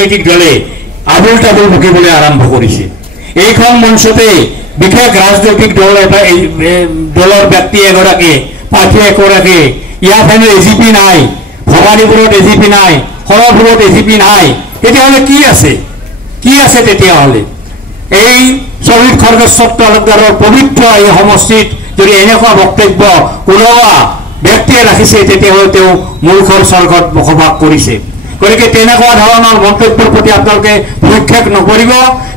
ৰাজনৈতিক দলে আবুল তাবুল বকিবলৈ আৰম্ভ কৰিছে। এইখন মঞ্চতে বিশেষ ৰাজনৈতিক দলৰ ব্যক্তি এগৰাকী প্ৰাৰ্থী এগৰাকী ইয়াত হেনো এজিপি নাই, ভৱানীপুৰত এজিপি নাই, সৰহপুৰত এজিপি নাই, তেতিয়াহ'লে কি আছে? কি আছে তেতিয়াহ'লে? এই শ্বহীদ খৰ্গেশ্বৰ তালুকদাৰৰ পবিত্ৰ এই সমষ্টিত যদি এনেকুৱা বক্তব্য ওলোৱা ব্যক্তিয়ে ৰাখিছে, তেতিয়াহ'লে তেওঁ মূৰ্খৰ স্বৰ্গত বসবাস কৰিছে। গতিকে তেনেকুৱা ধৰণৰ মন্তব্যৰ প্ৰতি আপোনালোকে ভ্ৰক্ষেপ নকৰিব,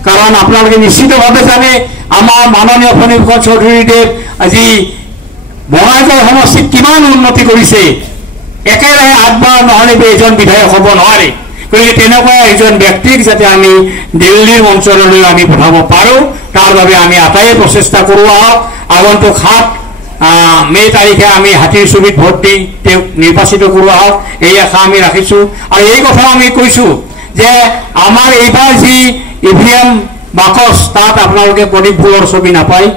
কাৰণ আপোনালোকে নিশ্চিতভাৱে জানে আমাৰ মাননীয় ফণীভূষণ চৌধুৰীদেৱ আজি বঙাইগাঁও সমষ্টিত কিমান উন্নতি কৰিছে। একেৰাহে 8 বাৰ নহ'লে এজন বিধায়ক হ'ব নোৱাৰে। গতিকে তেনেকুৱা এজন ব্যক্তিক যাতে আমি দিল্লীৰ অঞ্চললৈ আমি পঠাব পাৰোঁ, তাৰ বাবে আমি আটাইয়ে প্ৰচেষ্টা কৰোঁ। আহক আগন্তুক 7 মে' তাৰিখে আমি হাতীৰ ছবিত ভোট দি তেওঁক নিৰ্বাচিত কৰোঁ আহক, এই আশা আমি ৰাখিছোঁ। আৰু এই কথা আমি কৈছোঁ যে আমাৰ এইবাৰ যি EVM বাকচ তাত আপোনালোকে প্ৰদীপ ফুলৰ ছবি নাপায়,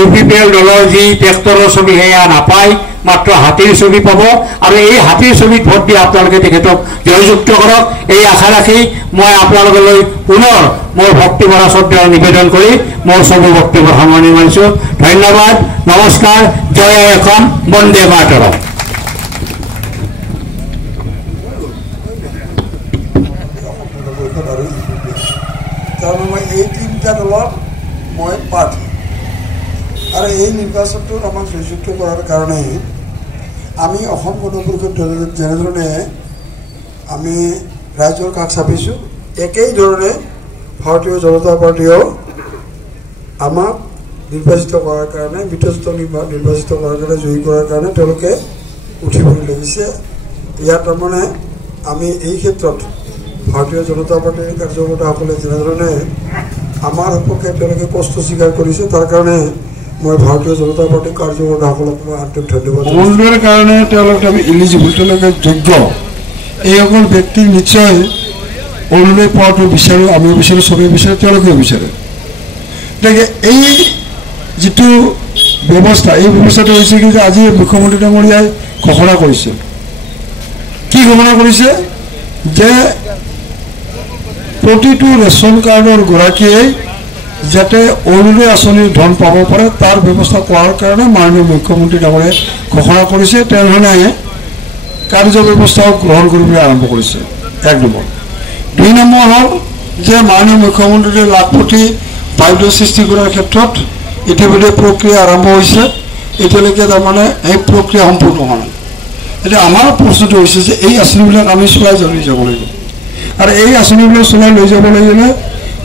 UPPL দলৰ যি ট্ৰেক্টৰৰ ছবি সেয়া নাপায়, মাত্ৰ হাতীৰ ছবি পাব। আৰু এই হাতীৰ ছবিত ভোট দি আপোনালোকে তেখেতক জয়যুক্ত কৰক, এই আশা ৰাখি মই আপোনালোকলৈ পুনৰ মোৰ ভক্তিভৰা শ্ৰদ্ধা নিবেদন কৰি মোৰ ছবি বক্তব্য সামৰণি মাৰিছোঁ। ধন্যবাদ, নমস্কাৰ, জয় অসম, বন্দে মাতৰম। এই 3টা দলৰ মই প্ৰাৰ্থী আৰু এই নিৰ্বাচনটোত আমাক জয়যুক্ত কৰাৰ কাৰণে আমি অসম গণ পৰিষদ যেনেধৰণে আমি ৰাইজৰ কাষ চাপিছোঁ, একেইধৰণে ভাৰতীয় জনতা পাৰ্টীয়েও আমাক নিৰ্বাচিত কৰাৰ কাৰণে, মিত্ৰজোঁটক নিৰ্বাচিত কৰাৰ কাৰণে, জয়ী কৰাৰ কাৰণে তেওঁলোকে উঠিবলৈ লাগিছে। ইয়াত তাৰমানে আমি এই ক্ষেত্ৰত ভাৰতীয় জনতা পাৰ্টীৰ কাৰ্যকৰ্তাসকলে যেনেধৰণে আমাৰ সপক্ষে তেওঁলোকে কষ্ট স্বীকাৰ কৰিছে, তাৰ কাৰণে মই ভাৰতীয় জনতা পাৰ্টীৰ কাৰ্যকৰ্তাসকলক মই আন্তৰিক ধন্যবাদ। মূল্যৰ কাৰণে তেওঁলোকে আমি ইলিজিবল, তেওঁলোকে যোগ্য, এইসকল ব্যক্তিক নিশ্চয় অৰুণোদয় পোৱাটো বিচাৰোঁ, আমিও বিচাৰোঁ, চবেই বিচাৰে, তেওঁলোকেও বিচাৰে। গতিকে এই যিটো ব্যৱস্থা, এই ব্যৱস্থাটো হৈছে কি যে আজি মুখ্যমন্ত্ৰী ডাঙৰীয়াই ঘোষণা কৰিছে। কি ঘোষণা কৰিছে? যে প্ৰতিটো ৰেচন কাৰ্ডৰ গৰাকীয়ে যাতে অৰুণোদয় আঁচনিৰ ধন পাব পাৰে তাৰ ব্যৱস্থা কৰাৰ কাৰণে মাননীয় মুখ্যমন্ত্ৰী ডাঙৰীয়াই ঘোষণা কৰিছে। তেনেধৰণে কাৰ্য ব্যৱস্থাও গ্ৰহণ কৰিবলৈ আৰম্ভ কৰিছে। 1 নম্বৰ। 2 নম্বৰ হ'ল যে মাননীয় মুখ্যমন্ত্ৰীয়ে লাখপতি বাধ্য সৃষ্টি কৰাৰ ক্ষেত্ৰত ইতিমধ্যে প্ৰক্ৰিয়া আৰম্ভ হৈছে। এতিয়ালৈকে তাৰমানে এই প্ৰক্ৰিয়া সম্পূৰ্ণ হোৱা নাই। এতিয়া আমাৰ প্ৰশ্নটো হৈছে যে এই আঁচনিবিলাক আমি চলাই লৈ যাব লাগিব, আৰু এই আঁচনিবিলাক চলাই লৈ যাব লাগিলে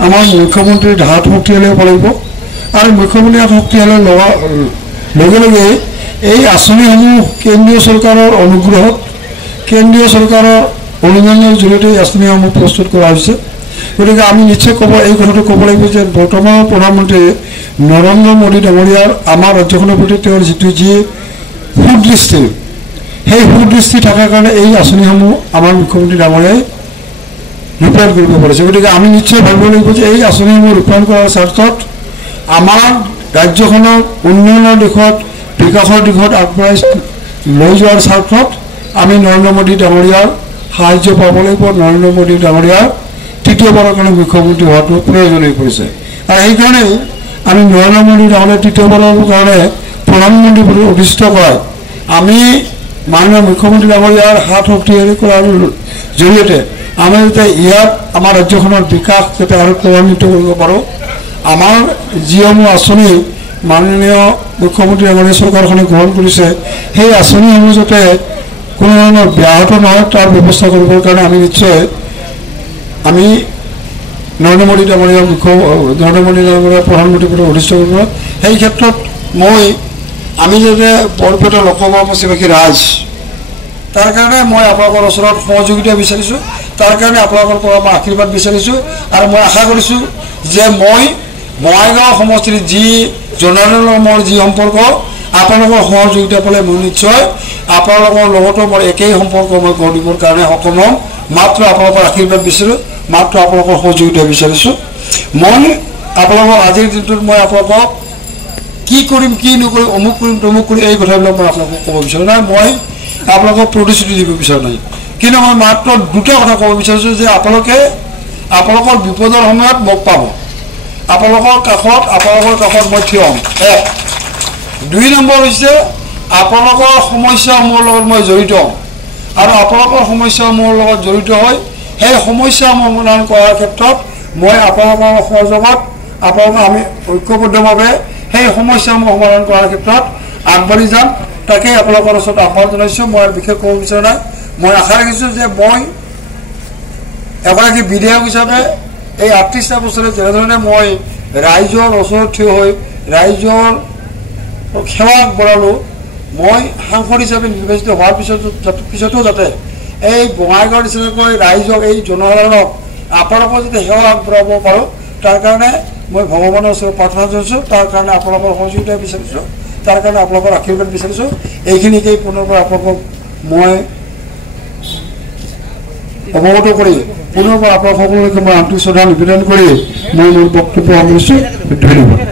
আমাৰ মুখ্যমন্ত্ৰীৰ হাত শক্তিশালী হ'ব লাগিব। আৰু মুখ্যমন্ত্ৰীৰ হাত শক্তিশালী লগে লগে এই আঁচনিসমূহ কেন্দ্ৰীয় চৰকাৰৰ অনুগ্ৰহত, কেন্দ্ৰীয় চৰকাৰৰ অনুদানৰ জৰিয়তে এই আঁচনিসমূহ প্ৰস্তুত কৰা হৈছে। গতিকে আমি নিশ্চয় এই কথাটো ক'ব লাগিব যে বৰ্তমানৰ প্ৰধানমন্ত্ৰী নৰেন্দ্ৰ মোদী ডাঙৰীয়াৰ আমাৰ ৰাজ্যখনৰ প্ৰতি তেওঁৰ যি সুদৃষ্টি, সেই সুদৃষ্টি থকাৰ কাৰণে এই আঁচনিসমূহ আমাৰ মুখ্যমন্ত্ৰী ডাঙৰীয়াই ৰূপায়ণ কৰিব পাৰিছে। গতিকে আমি নিশ্চয় ভাবিব লাগিব যে এই আঁচনিসমূহ ৰূপায়ণ কৰাৰ স্বাৰ্থত আমাৰ ৰাজ্যখনৰ উন্নয়নৰ দিশত, বিকাশৰ দিশত আগবঢ়াই লৈ যোৱাৰ স্বাৰ্থত আমি নৰেন্দ্ৰ মোদী ডাঙৰীয়াৰ সাহায্য পাব লাগিব। নৰেন্দ্ৰ মোদী ডাঙৰীয়াৰ তৃতীয়বাৰৰ কাৰণে মুখ্যমন্ত্ৰী হোৱাটো প্ৰয়োজন হৈ পৰিছে, আৰু সেইকাৰণে আমি নৰেন্দ্ৰ মোদী ডাঙৰীয়াৰ তৃতীয়বাৰৰ কাৰণে প্ৰধানমন্ত্ৰী বুলি অধিষ্ঠিত কৰায় আমি মাননীয় মুখ্যমন্ত্ৰী ডাঙৰীয়াৰ হাত শক্তিশালী কৰাৰ জৰিয়তে আমি যাতে ইয়াত আমাৰ ৰাজ্যখনৰ বিকাশ যাতে আৰু ত্বৰান্বিত কৰিব পাৰোঁ। আমাৰ যিসমূহ আঁচনি মাননীয় মুখ্যমন্ত্ৰী ডাঙৰীয়া চৰকাৰখনে গ্ৰহণ কৰিছে, সেই আঁচনিসমূহ যাতে কোনো ধৰণৰ ব্যাহত নহয় তাৰ ব্যৱস্থা কৰিবৰ কাৰণে আমি নিশ্চয় আমি নৰেন্দ্ৰ মোদী ডাঙৰীয়া প্ৰধানমন্ত্ৰী পদত অধিষ্ঠিত কৰিব। সেই ক্ষেত্ৰত আমি যাতে বৰপেটা লোকসভা সমষ্টিবাসী ৰাইজ, তাৰ কাৰণে মই আপোনালোকৰ ওচৰত সহযোগিতা বিচাৰিছোঁ, তাৰ কাৰণে আপোনালোকৰ পৰা মই আশীৰ্বাদ বিচাৰিছোঁ। আৰু মই আশা কৰিছোঁ যে মই বঙাইগাঁও সমষ্টিৰ যি জনসাধাৰণৰ যি সম্পৰ্ক, আপোনালোকৰ সহযোগিতা পালে মই নিশ্চয় আপোনালোকৰ লগতো মোৰ একেই সম্পৰ্ক মই গঢ় দিবৰ কাৰণে সক্ষম হ'ম। মাত্ৰ আপোনালোকৰ আশীৰ্বাদ বিচাৰোঁ, মাত্ৰ আপোনালোকৰ সহযোগিতা বিচাৰিছোঁ। মই আপোনালোকৰ আজিৰ দিনটোত মই আপোনালোকক কি কৰিম, কি নকৰিম, অমুক কৰিম, তমুক কৰিম, এই কথাবিলাক মই আপোনালোকক ক'ব বিচাৰোঁ নাই। মই আপোনালোকক প্ৰতিশ্ৰুতি দিব বিচৰা নাই, কিন্তু মই মাত্ৰ 2টা কথা ক'ব বিচাৰিছোঁ যে আপোনালোকে আপোনালোকৰ বিপদৰ সময়ত মোক পাব আপোনালোকৰ কাষত মই থিয় হ'ম 1 2 নম্বৰ হৈছে আপোনালোকৰ সমস্যাসমূহৰ লগত মই জড়িত আৰু আপোনালোকৰ সমস্যাসমূহৰ লগত জড়িত হৈ সেই সমস্যা সমাধান কৰাৰ ক্ষেত্ৰত মই আপোনালোকৰ সহযোগত আপোনালোকক আমি ঐক্যবদ্ধভাৱে সেই সমস্যাসমূহ সমাধান কৰাৰ ক্ষেত্ৰত আগবাঢ়ি যাম তাকে আপোনালোকৰ ওচৰত আহ্বান জনাইছোঁ মই বিশেষ ক'ব বিচৰা নাই মই আশা ৰাখিছোঁ যে মই এগৰাকী বিধায়ক হিচাপে এই ৩৮টা বছৰে যেনেধৰণে মই ৰাইজৰ ওচৰত থিয় হৈ ৰাইজৰ সেৱা আগবঢ়ালোঁ মই সাংসদ হিচাপে নিৰ্বাচিত হোৱাৰ পিছতো যাতে এই বঙাইগাঁৱৰ নিচিনাকৈ ৰাইজক এই জনসাধাৰণক আপোনালোকৰ যাতে সেৱা আগবঢ়াব পাৰোঁ তাৰ কাৰণে মই ভগৱানৰ ওচৰত প্ৰাৰ্থনা জনাইছোঁ তাৰ কাৰণে আপোনালোকৰ সহযোগিতা বিচাৰিছোঁ তাৰ কাৰণে আপোনালোকৰ আশীৰ্বাদ বিচাৰিছোঁ এইখিনিকেই পুনৰবাৰ আপোনালোকক মই অৱগত কৰি পুনৰবাৰ আপোনালোক সকলোকে মই আন্তৰিক শ্ৰদ্ধা নিবেদন কৰি মই মোৰ বক্তব্য সামৰিছোঁ ধন্যবাদ